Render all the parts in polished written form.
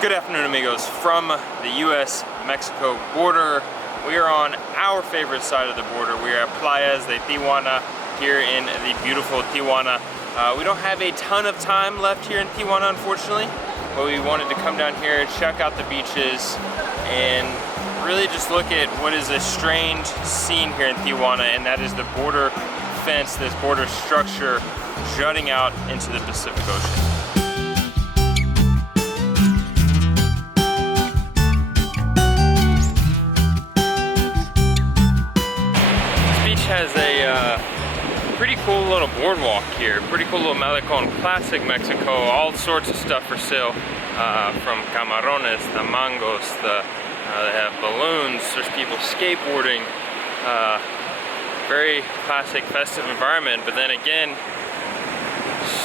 Good afternoon, amigos. From the U.S.-Mexico border, we are on our favorite side of the border. We are at Playas de Tijuana here in the beautiful Tijuana. We don't have a ton of time left here in Tijuana, unfortunately, but we wanted to come down here, check out the beaches, and really just look at what is a strange scene here in Tijuana, and that is the border fence, this border structure jutting out into the Pacific Ocean. Has a pretty cool little boardwalk here, pretty cool little malecon, classic Mexico, all sorts of stuff for sale, from camarones, the mangos, they have balloons, there's people skateboarding, very classic festive environment, but then again,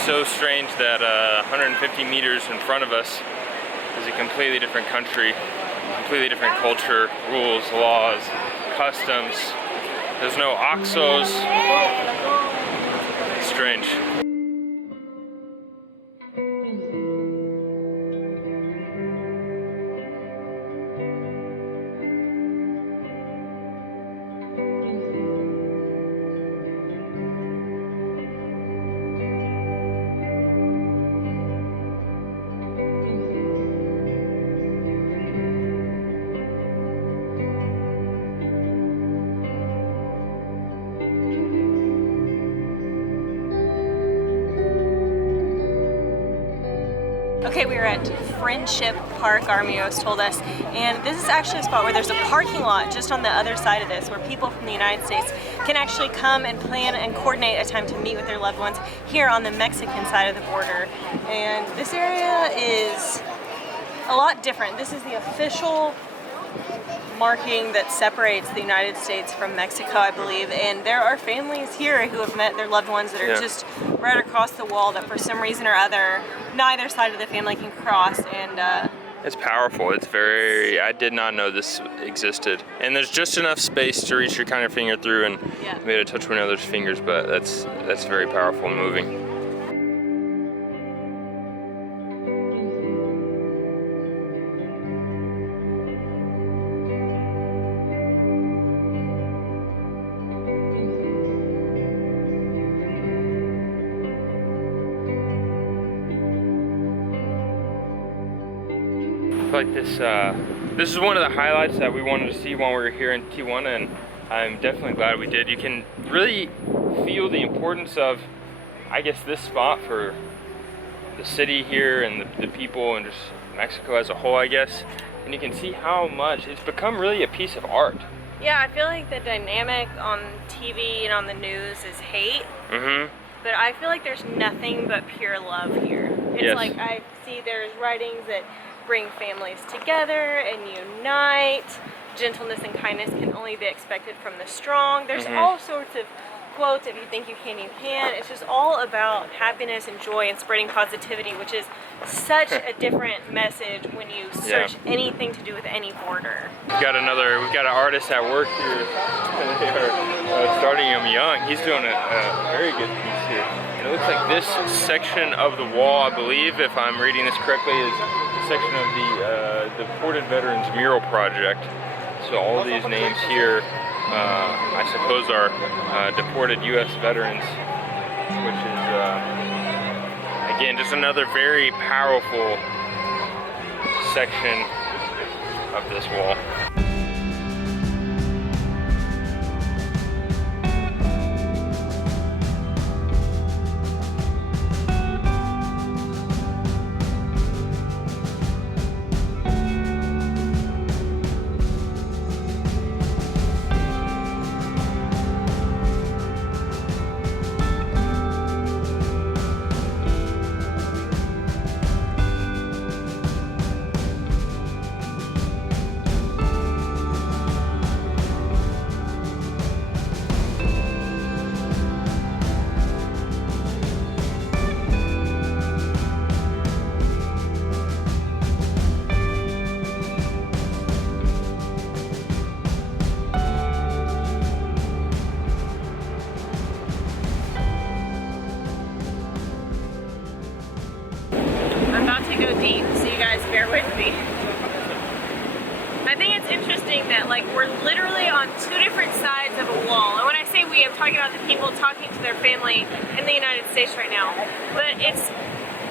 so strange that 150 meters in front of us is a completely different country, completely different culture, rules, laws, customs. There's no oxos. It's strange. Okay, we are at Friendship Park, our amigos told us, and this is actually a spot where there's a parking lot just on the other side of this where people from the United States can actually come and plan and coordinate a time to meet with their loved ones here on the Mexican side of the border. And this area is a lot different. This is the official marking that separates the United States from Mexico, I believe, and there are families here who have met their loved ones that are just right across the wall that for some reason or other neither side of the family can cross, and it's powerful. It's very, I did not know this existed, and there's just enough space to reach your kind of finger through and be able to touch one another's fingers, but that's very powerful and moving. Like this is one of the highlights that we wanted to see while we were here in Tijuana, and I'm definitely glad we did. You can really feel the importance of, I guess, this spot for the city here and the people and just Mexico as a whole, I guess. And you can see how much it's become really a piece of art. Yeah, I feel like the dynamic on TV and on the news is hate. But I feel like there's nothing but pure love here. It's like I see there's writings that bring families together and unite. Gentleness and kindness can only be expected from the strong. There's all sorts of quotes, if you think you can, you can. It's just all about happiness and joy and spreading positivity, which is such a different message when you search anything to do with any border. We've got an artist at work here. They are starting him young. He's doing a very good piece here. And it looks like this section of the wall, I believe, if I'm reading this correctly, is section of the Deported Veterans Mural Project. So all of these names here, I suppose, are deported U.S. veterans, which is, again, just another very powerful section of this wall. crispy. I think it's interesting that like we're literally on two different sides of a wall. And when I say we, I'm talking about the people talking to their family in the United States right now. But it's,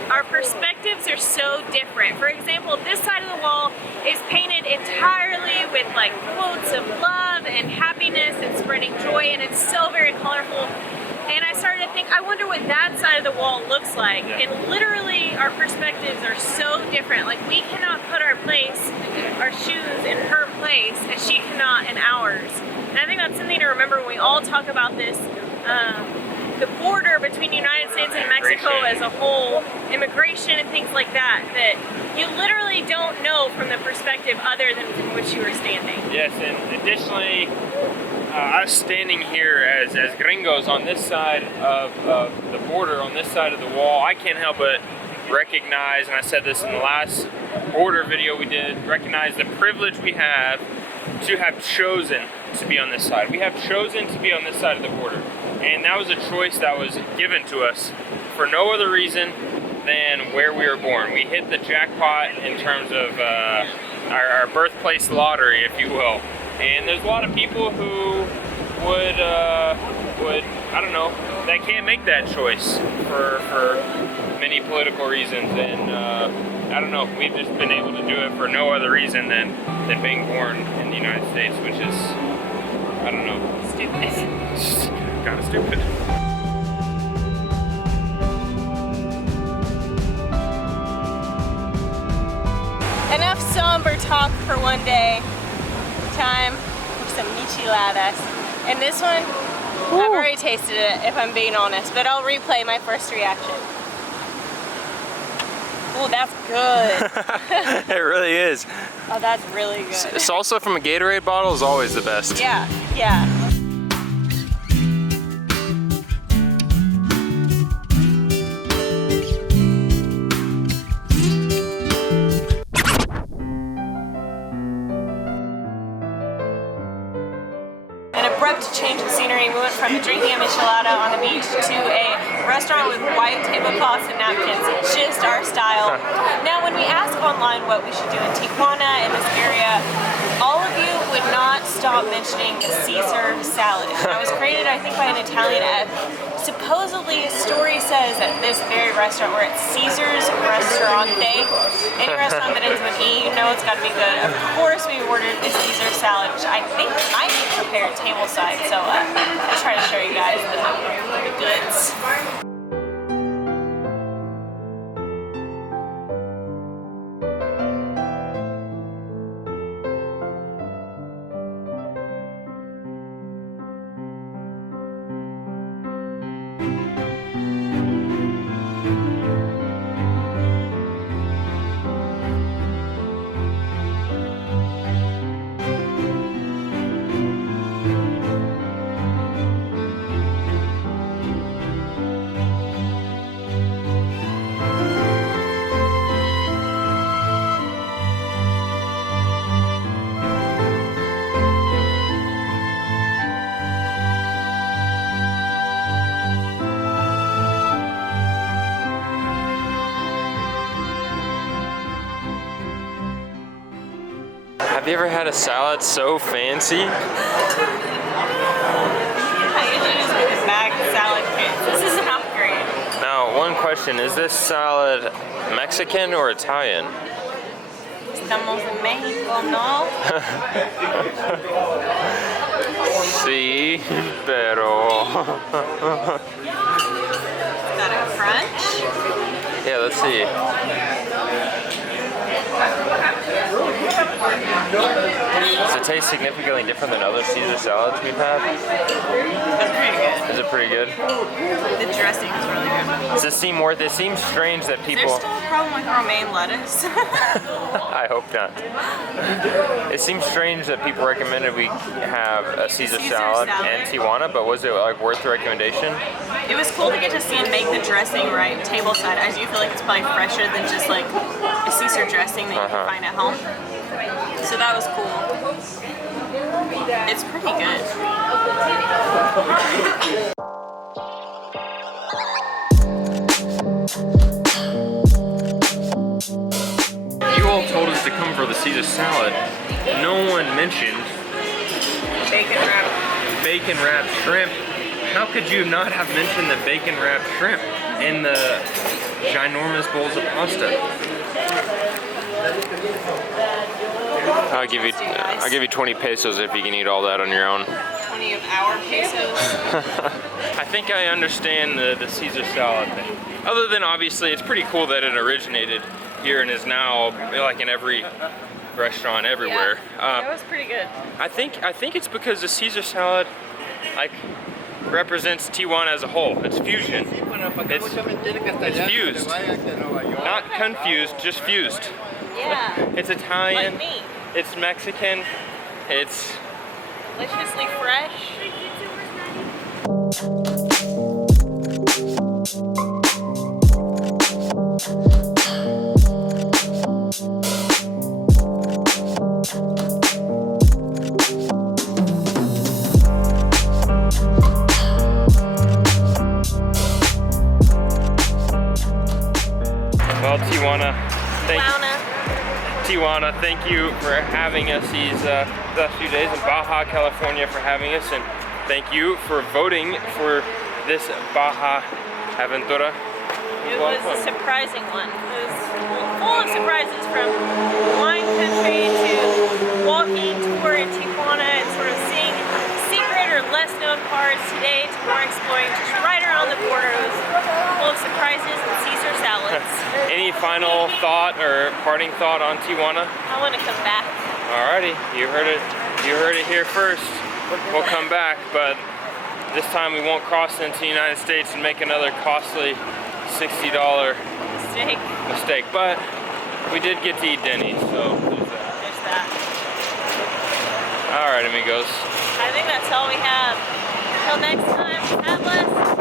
our perspectives are so different. For example, this side of the wall is painted entirely with like quotes of love and happiness and spreading joy, and it's so very colorful. And I started to think, I wonder what that side of the wall looks like. And literally, our perspectives are so different. Like, we cannot put our shoes in her place, and she cannot in ours. And I think that's something to remember when we all talk about this, the border between the United States and Mexico as a whole, immigration and things like that, that you literally don't know from the perspective other than from which you are standing. Yes, and additionally, us standing here as gringos on this side of the border, on this side of the wall, I can't help but recognize, and I said this in the last border video we did, recognize the privilege we have to have chosen to be on this side. We have chosen to be on this side of the border. And that was a choice that was given to us for no other reason than where we were born. We hit the jackpot in terms of our birthplace lottery, if you will. And there's a lot of people who would I don't know, that can't make that choice for many political reasons. And I don't know, we've just been able to do it for no other reason than being born in the United States, which is, I don't know. Stupid. Kind of stupid. Enough somber talk for one day. Time for some micheladas. And this one, I've already tasted it, if I'm being honest, but I'll replay my first reaction. Oh, that's good. It really is. Oh, that's really good. Salsa from a Gatorade bottle is always the best. Yeah, yeah. Change of scenery. We went from drinking a michelada on the beach to a restaurant with white tablecloths and napkins. It's just our style. Now, when we ask online what we should do in Tijuana, in this area, all of you would not stop mentioning the Caesar salad. That was created, I think, by an Italian chef. Supposedly, story says that this very restaurant, where it's Caesar's Restaurante, any restaurant that ends with E, you know it's got to be good. Of course, we ordered the Caesar salad, which I think might be prepared tableside. So I'll try to show you guys the goods. Have you ever had a salad so fancy? I usually just get this bag of salad kits. This is an upgrade. Now, one question, is this salad Mexican or Italian? Estamos en México, ¿no? Sí, pero... Got a crunch? Yeah, let's see. Does it taste significantly different than other Caesar salads we've had? That's pretty good. Is it pretty good? The dressing is really good. Does it seem worth it? It seems strange that people... Is there still a problem with romaine lettuce? I hope not. It seems strange that people recommended we have a Caesar salad and Tijuana, but was it like worth the recommendation? It was cool to get to see him make the dressing right tableside. I do feel like it's probably fresher than just like a Caesar dressing that you can find at home. So that was cool. It's pretty good. You all told come for the Caesar salad, no one mentioned bacon wrapped shrimp. How could you not have mentioned the bacon wrapped shrimp in the ginormous bowls of pasta? I'll give you 20 pesos if you can eat all that on your own. 20 of our pesos. I think I understand the Caesar salad thing. Other than obviously it's pretty cool that it originated here and is now like in every restaurant everywhere. Yeah, that was pretty good. I think it's because the Caesar salad like represents Tijuana as a whole. It's fusion. It's fused. Not confused, just fused. Yeah. It's Italian. Like me. It's Mexican. It's Deliciously fresh. Well, Tijuana, thank you for having us these last few days, and Baja California for having us, and thank you for voting for this Baja Aventura. It was a surprising one. It was full of surprises, from wine country to walking tour in Tijuana and sort of seeing secret or less known parts today to more exploring just right around the border. It was full of surprises and Caesar salads. Any final thought or parting thought on Tijuana? I want to come back. Alrighty, you heard it here first. We'll come back, but this time we won't cross into the United States and make another costly $60 mistake. But we did get to eat Denny's, so there's that. Alright, amigos. I think that's all we have. Until next time, God bless.